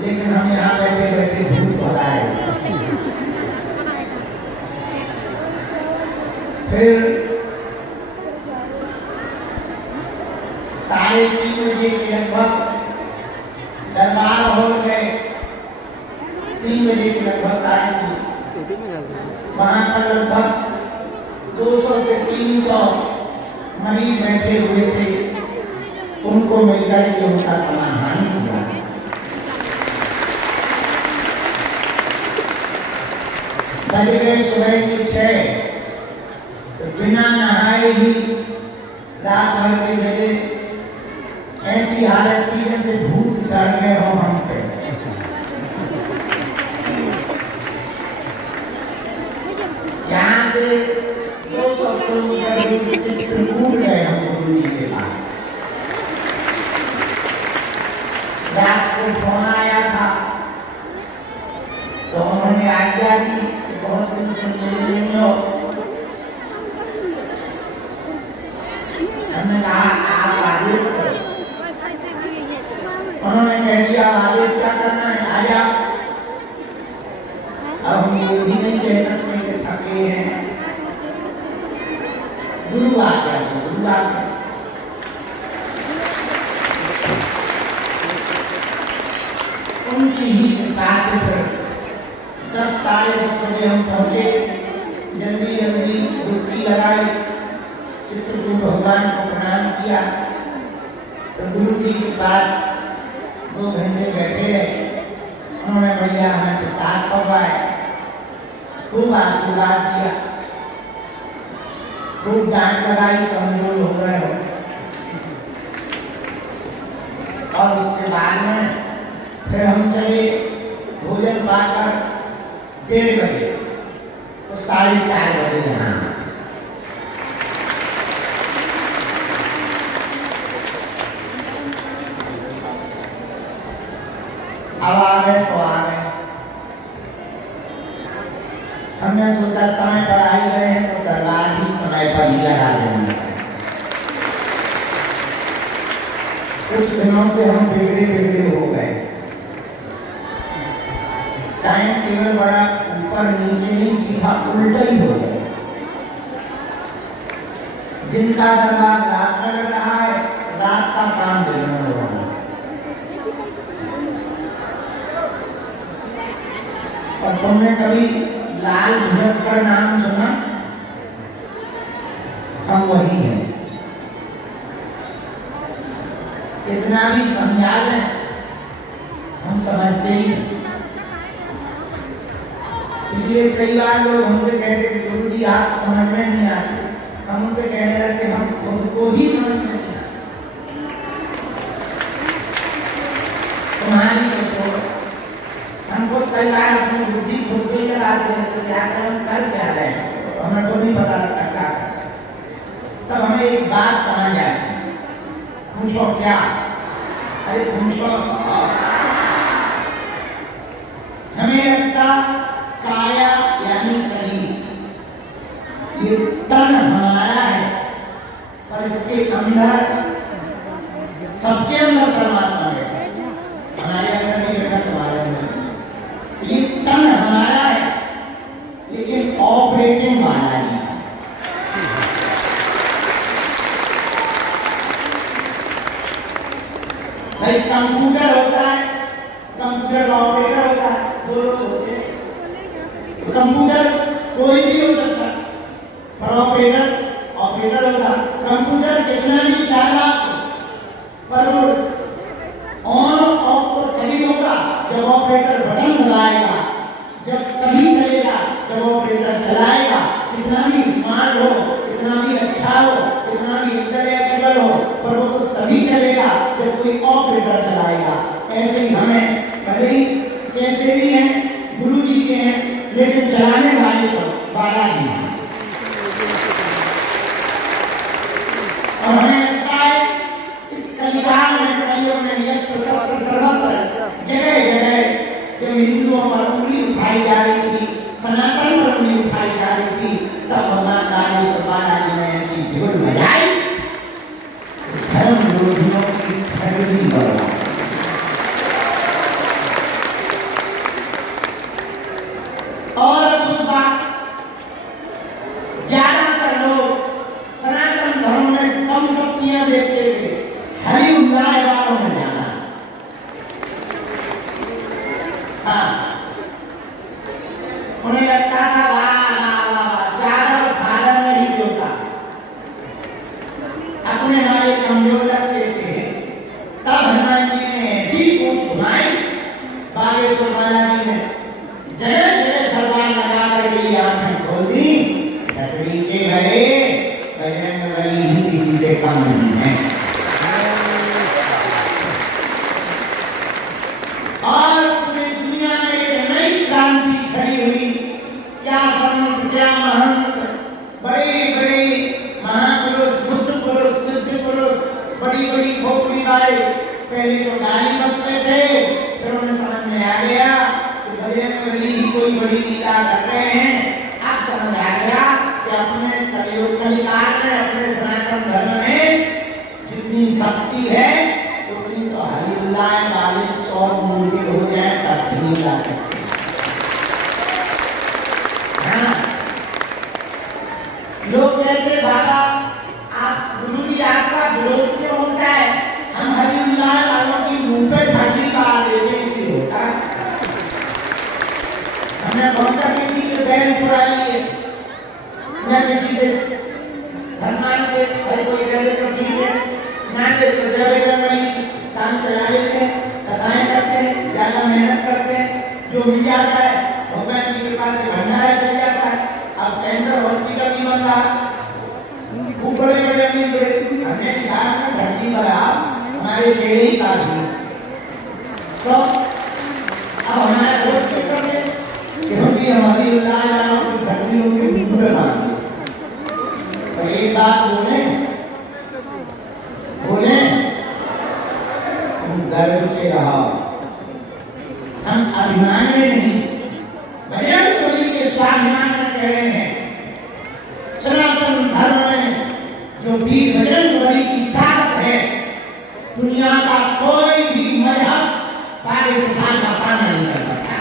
लेकिन हम यहाँ बैठे बैठे भूल भगाए। फिर 3:30 बजे के लगभग दरबार हॉल गए। 3 बजे के लगभग 3:30 वहां पर लगभग 200 से 300 मरीज बैठे हुए थे। उनको मिलकर के उनका समाधान किया। बज गए सुबह के 6। तो बिना नहाए ही रात भर के जगह ऐसी हालत की जैसे भूत चढ़ गए हो हम पे। यहाँ से 200 किलोमीटर चित्रकूट गए हम गुरु जी के पास। रात को फोन आया था तो उन्होंने आज्ञा दी कि बहुत दिन से मिले हो। हमने कहा आप आदेश करो। उन्होंने कह दिया आदेश क्या करना है, आ जा। अब हम ये भी नहीं कह सकते कि थके हैं। गुरु आज्ञा है, गुरु आज्ञा। उनकी ही कृपा से फिर 10 साढ़े 10 बजे हम पहुंचे। जल्दी जल्दी डुबकी लगाई, चित्रकूट भगवान को प्रणाम किया। तो गुरु जी के पास 2 घंटे बैठे रहे। उन्होंने भैया हमें प्रसाद पकवाए, खूब आशीर्वाद दिया, खूब डांट लगाई, कमजोर हो गए हो। और उसके बाद में फिर हम चले भोजन पाकर 1:30 बजे, तो 4:30 बजे यहाँ। अब आ गए तो आ गए। हमने सोचा समय पर आ ही गए हैं तो दरबार भी समय पर ही लगा देंगे। कुछ दिनों से हम बिगड़े हो गए। टाइम टेबल बड़ा ऊपर नीचे नहीं, सीधा उल्टा ही हो गया। दिन का दरबार रात में लग रहा है, रात का काम दिन में हो रहा है। और तुमने कभी लाल भुजक का नाम सुना? हम वही हैं। इतना भी समझा लें हम समझते ही नहीं। इसलिए कई बार लोग हमसे कहते कि गुरु जी आप समझ में नहीं आते। हम उनसे कहने लगते हम खुद को ही समझ में नहीं आते। तुम्हारी तो छोड़ो, हमको कई बार अपनी बुद्धि खुद पे चलाते हैं तो क्या करें, कर क्या रहे हैं, तो हमें तो नहीं पता लगता क्या करें। तब हमें एक बात समझ आती, पूछो क्या? अरे पूछो। हमें लगता काया यानी शरीर, ये तन हमारा है, पर इसके अंदर सबके अंदर परमात्मा है। हमारे अंदर नहीं बैठा, तुम्हारे अंदर। ये तन हमारा है लेकिन ऑपरेटिंग वाला है। भाई कंप्यूटर होता है, कंप्यूटर ऑपरेटर होता है, 2 लोग होते हैं। कंप्यूटर कोई भी हो सकता है, पर ऑपरेटर होता। कंप्यूटर कितना भी चालाक पर ऑन ऑफ तो तभी होगा जब ऑपरेटर बटन दबाएगा, जब तभी चलेगा जब ऑपरेटर चलाएगा। कितना भी स्मार्ट हो, कितना भी अच्छा हो, कितना भी इंटेलेक्चुअल हो, पर वो तो तभी चलेगा जब कोई ऑपरेटर चलाएगा। ऐसे ही हमें भले ही कहते भी हैं गुरु जी के हैं, लेकिन चलाने वाले तो बालाजी हैं। और हमें लगता है इस कलिकाल में, कलियों में सर्वत्र जगह जगह जब हिंदुओं पर उंगली उठाई जा रही थी, सनातन पर उंगली उठाई जा रही थी, तब भगवान कालेश्वर बालाजी ने ऐसी धुन बजाई, धर्म विरोधियों की ठगी बढ़ा। और पूरी दुनिया में एक नई क्रांति खड़ी हुई। क्या संत, क्या महंत, बड़े बड़े महापुरुष, बुद्ध पुरुष, सिद्ध पुरुष, बड़ी बड़ी खोपड़ी वाले पहले तो गाली बकते थे, फिर उन्हें समझ में आ गया कि भजन बड़ी ही कोई बड़ी लीला कर रहे हैं। अब समझ आ गया कि अपने कलयुग कलिकाल में अपने सनातन धर्म में जितनी शक्ति है उतनी तो हरिल्लाह वाले 100 मूर्ति हो जाए तब भी ला सकते। हाँ, लोग कहते बाबा आप गुरु जी आपका विरोध क्यों होता है? हम हरिल्लाह वालों की मुंह पे ठाठी पा देते इसलिए होता है। हमने बहुत किसी के बैन छुड़ा लिए, न किसी से धर्मान के हर कोई कह दे तो ठीक है, ना दे तो जबरदस्ती नहीं, काम चला लेते हैं, कथाएं करते हैं, ज्यादा मेहनत करते हैं, जो मिल जाता है भगवान की कृपा से भंडारा चल जाता है। अब कैंसर हॉस्पिटल भी बन रहा, खूब बड़े बड़े हमने बिहार में भर्ती करा हमारे चेहरे ही काट दिए। तो अब हमारा दोस्त क्या कर रहे क्योंकि हमारी भर्तियों के मुंह पे बांध दी। तो एक बात बोले गर्व से रहा, हम अभिमान में नहीं बजरंग बली के स्वाभिमान में कह रहे हैं। सनातन धर्म में जो वीर बजरंग बली की ताकत है, दुनिया का कोई भी मजहब पाकिस्तान का सामना नहीं कर सकता।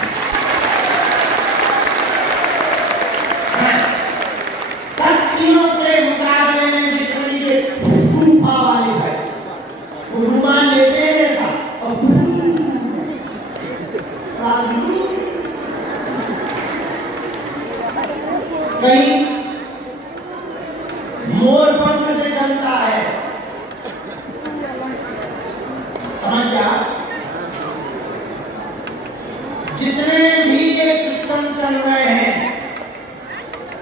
शक्तियों के मुकाबले में जितनी के गुफा वाले है वो रुमान लेते हैं ऐसा और कहीं मोर पंख से चलता है, समझ गया? जितने भी ये सिस्टम चल रहे हैं,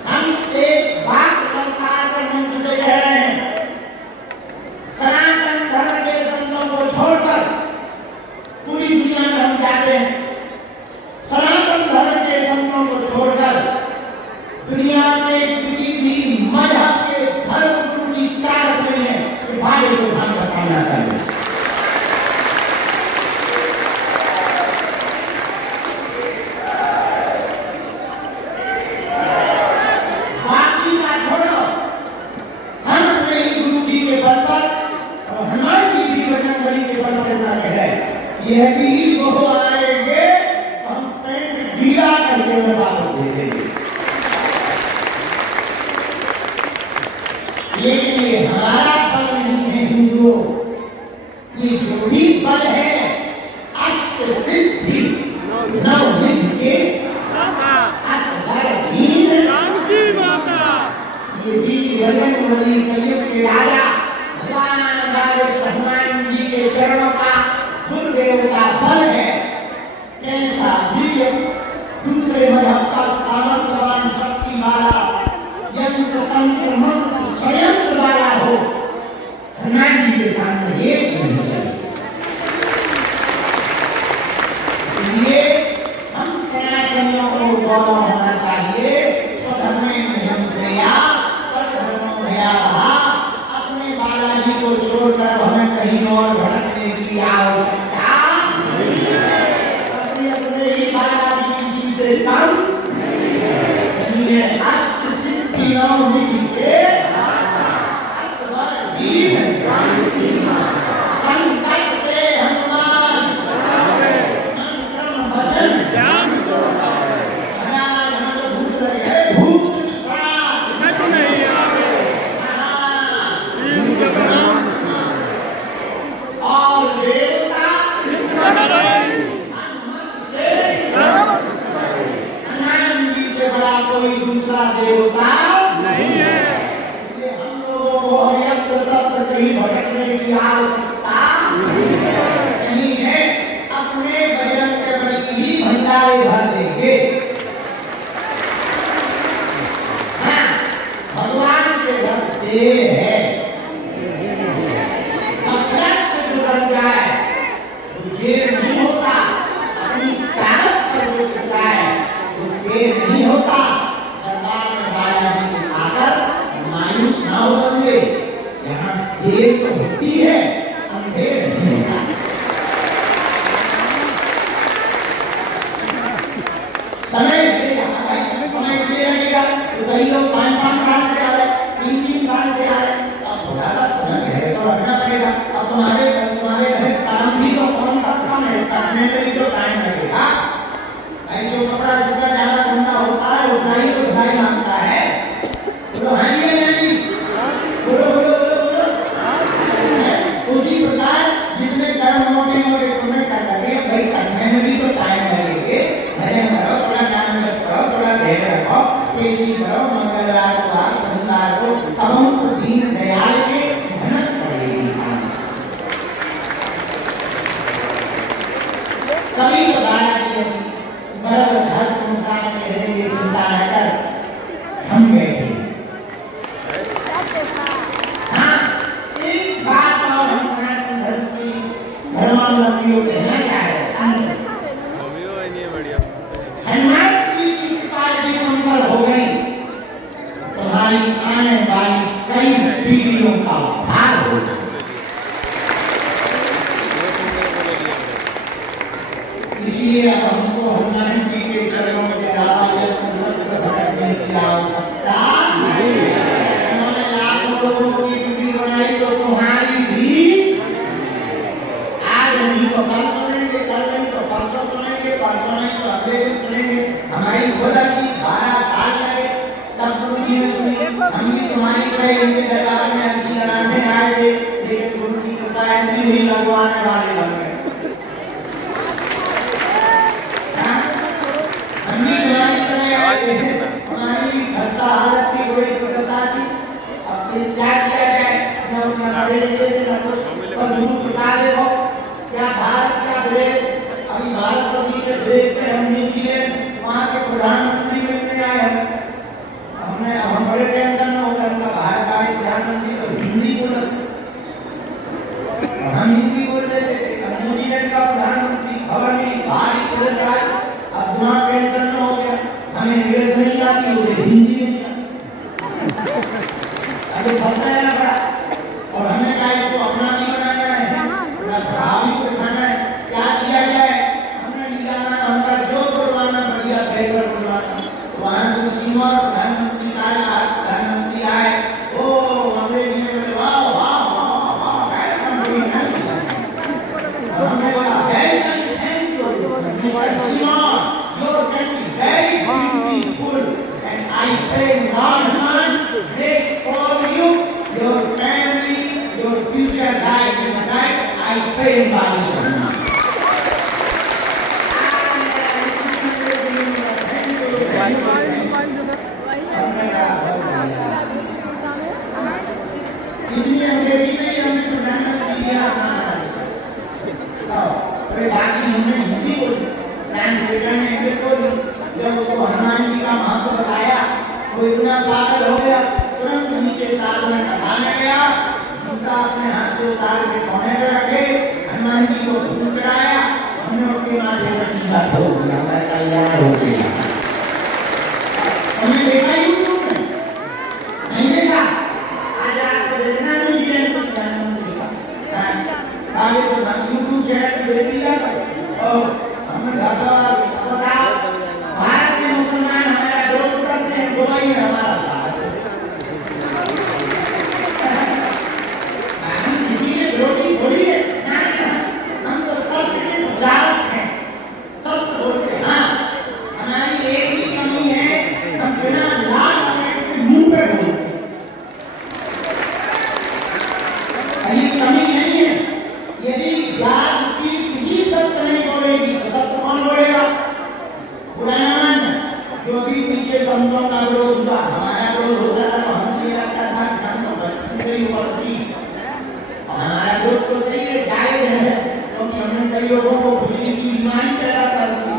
हम एक बात ललकार कर मंच से कह रहे हैं, सनातन धर्म के संतों को छोड़कर पूरी दुनिया में हम जाते हैं। सनातन धर्म के संतों को छोड़कर दुनिया में किसी भी मजहब के धर्म गुरु की ताकत नहीं है कि भाई सुल्तान का सामना कर ले। बाकी बात छोड़ो, हम अपने ही गुरु जी के बल पर और हनुमान जी भी बजरंग बली के बल पर कह रहे यह भी वो आएंगे हम पेट गीला करके में वापस दे देंगे। लेकिन ये हमारा बल नहीं है हिंदुओं, ये जो भी बल है अष्ट सिद्धि नवनिधि के असवर दीन ये भी बजरंग बली कलयुग के राजा हनुमान जी के चरणों का गुरुदेव का बल है। कैसा भी दूसरे मजहब का सामर्थ्यवान शक्ति वाला यंत्र तंत्र मंत्र संयंत्र वाला हो, हनुमान जी के सामने एक नहीं चले। इसलिए हम सनातनियों को गौरव होना चाहिए। स्वधर्म हिंसया परधर्मो भयावहा, अपने बालाजी को छोड़कर हमें कहीं और भटकने की आवश्यकता नहीं है। अपने ही बालाजी जी से कम नहीं है। अष्ट सिद्धि नवनिधि के असवर दीन संकट के हनुमान मंत्रम भजन ज्ञान दो महाराज। हम तो भूत लग गए, भूत विश्राम मैं तो नहीं आवे और देवता हनुमत से हनुमान जी से बड़ा कोई दूसरा देवता नहीं है। इसलिए हम लोगों को यत्र तत्र कहीं भटकने की आवश्यकता नहीं है। अपने बजरंग के बली ही भंडारे भर देंगे। हाँ, भगवान के घर देर है, अक्षर से जुड़ जाए तो जेर नहीं होता। समय लगेगा भाई, समय इसलिए लगेगा तो कई लोग 5-5 साल से आ रहे, 3-3 साल से आ रहे, अब थोड़ा सा है तो रखना पड़ेगा। अब तुम्हारे घर काम भी तो कौन सा काम है, करने में भी तो टाइम लगेगा भाई। जो कपड़ा जितना ज्यादा गंदा होता है उतना ही तो धुलाई मांगता है। बोलो हाँ जी या नहीं? बोलो बोलो बोलो बोलो। उसी प्रकार जितने कर्म मोटे मोटे तुम्हें कर लगे भाई, करने में भी तो टाइम लगेगा। भजन करो, थोड़ा ज्ञान करो, थोड़ा धैर्य रखो, पेशी करो, मंगलवार को शनिवार को, अब हमको दीन दयाल के मेहनत पड़ेगी। कभी तो गाना बराबर घर पहुंचाने के लिए चिंता रहकर हम बैठे। हाँ, एक बात और हम सनातन धर्म की धर्मावलंबियों कहना चाह रहे हैं, हनुमान जी की कृपा यदि मंगल हो गई, तुम्हारी आने वाली कई पीढ़ियों का उद्धार हो जाए। इसलिए अब हमको हनुमान जी के चरणों में भटकने की आवश्यकता नहीं है। उन्होंने लाखों लोगों की ड्यूटी बनाई तो तुम्हारी भी आज नहीं तो कल सुनेंगे, कल नहीं तो परसों सुनेंगे, परसों नहीं तो अगले दिन सुनेंगे। हमारी खुदा की 12 साल लगे तब गुरु ने सुनी। हम भी तुम्हारी तरह उनके दरबार में अर्जी लगाने आए थे, लेकिन गुरु की कृपा ऐसी हुई लगवाने वाले बन गए। हमारी घरता हालत की बड़ी दुर्दशा थी। अब क्या किया जाए, न उतना बड़े लेते थे न कुछ, और गुरु कृपा देखो क्या भारत क्या देश। अभी भारत के देश में हम न्यूजीलैंड वहाँ के प्रधानमंत्री मिलने आए हैं। हम बड़े टेंशन में हो गए, उनका बाहर का प्रधानमंत्री तो हिंदी बोला, हम हिंदी बोल रहे थे। न्यूजीलैंड का प्रधानमंत्री खबर नहीं, बाहर ही पुलिस आए। अब दिमाग टेंशन में हो गया, हमें इंग्लिश नहीं आती, उसे हिंदी नहीं आती, अभी फंसाया पड़ा। और हमें क्या इसको अपना नहीं बनाना है, प्रभावित दिखाना है। क्या किया जाए, हमें नहीं जाना, हमका जो बुलवाना बढ़िया बेहतर बुलवाना। वहां से सीमा प्रधानमंत्री आए, ओ अंग्रेजी में बोले वाह वाह वाह वाह, हमने बोला very thank you Seema, your country very beautiful, and I pray Lord Hanuman bless all you, your family, your future life and life. I pray Lord Hanuman. इसलिए अंग्रेजी में हमने प्रधानमंत्री दिया, अरे बाकी हमने हिंदी बोली, ट्रांसलेटर ने इंग्लिश बोली। जब उसको हनुमान जी का महत्व बताया, वो इतना पागल हो गया, तुरंत नीचे साल में लगाने गया, उनका अपने हाथ से उतार के कोने में रखे, हनुमान जी को फूल चढ़ाया, हमने उसके माथे पर टीका ठोक दिया, मैं तैयार हो गया। हमने देखा यूट्यूब में, नहीं देखा? आज आपको देखना नहीं है कुछ प्रधानमंत्री का, आगे तो यूट्यूब चैनल पे देख लिया और हमने घरवाला बताया, भारत के मुसलमान हमारा विरोध करते हैं, दुबई में हमारा साथ है। हम किसी के विरोधी थोड़ी है, हम तो सत्य के प्रचारक हैं, सत्य बोलते हैं। हाँ, हमारी एक ही कमी है, हम बिना लाल कमेंट के मुंह पे बोलते हैं। ये कमी नहीं है। यदि व्यास की ही सत्य नहीं बोलेगी तो सत्य कौन बोलेगा? बुरा ना मानना, जो भी पीछे संतों का विरोध हुआ, हमारा विरोध होता था तो हम नहीं लगता था, हम तो बचपन से ही वर्ती। हमारा विरोध तो सही है, जायज है, क्योंकि हमने कई लोगों को भूलने की बीमारी पैदा कर दी।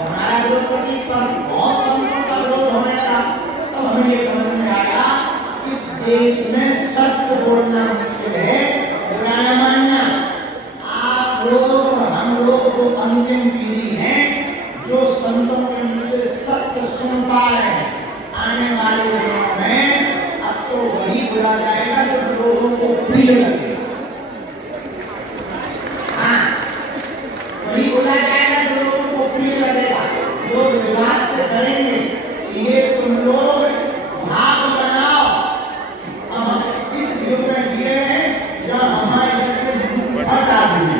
हमारा विरोध करने पर बहुत संतों का विरोध होने लगा, तो हमें ये समझ में आया इस देश में सत्य बोलना मुश्किल है, बुरा न मानना। आप लोग हम लोग को अंतिम पीढ़ी है जो संतों के मुंह से सत्य सुन पा रहे हैं। आने वाले दिनों में अब तो वही बोला जाएगा जो लोगों को प्रिय लगे। हाँ, वही बोला जाएगा जो लोगों को प्रिय लगेगा। विवाद से करेंगे ये तुम लोग भाग बनाओ। अब हम इस युग में जी रहे हैं जब हमारे इधर से फट आदमी है।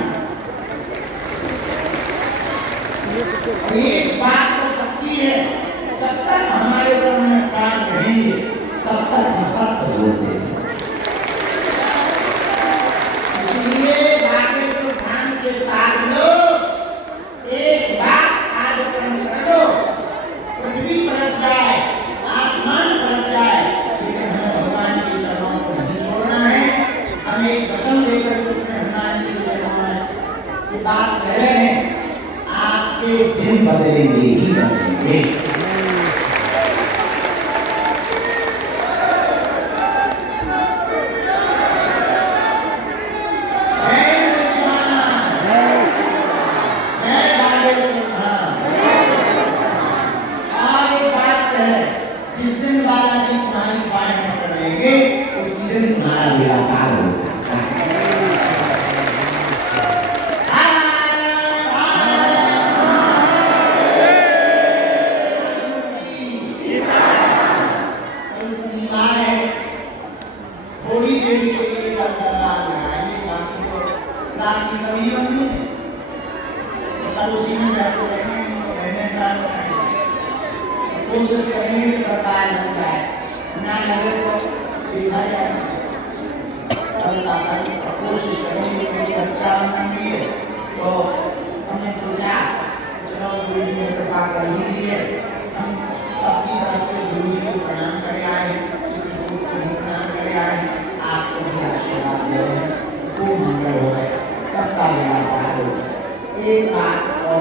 एक बात तो पक्की है, जब तक हमारे मन में प्राण रहेंगे तब तक हम सत्य बोलते हैं। इसलिए बागेश्वर धाम के पार लोग एक बात आज कर लो, पृथ्वी पलट जाए, आसमान पलट जाए, लेकिन हमें भगवान के चरणों को नहीं छोड़ना है। हमें एक वचन देकर उसमें हनुमान जी के चरणों में ये बात कह रहे हैं, आपके दिन बदलेंगे ही बदलेंगे। जिस दिन बालाजी तुम्हारी बाएं पकड़ लेंगे उसी दिन तुम्हारा निराकार हो सकता है। थोड़ी देर के लिए उसी में रहने का कोशिश करेंगे कि सरकार लग जाए, ना लगे तो देखा जाए। कोशिश करेंगे कि अच्छा बनाएंगे तो हमने सोचा चलो गुरु जी ने कृपा कर लीजिए, हम सबकी तरफ से गुरु जी को प्रणाम करे आए, प्रणाम करे आए, आपको भी आशीर्वाद दे रहे हैं, खूब मंगल हो गए, सबका बेड़ा पार हो। एक बात और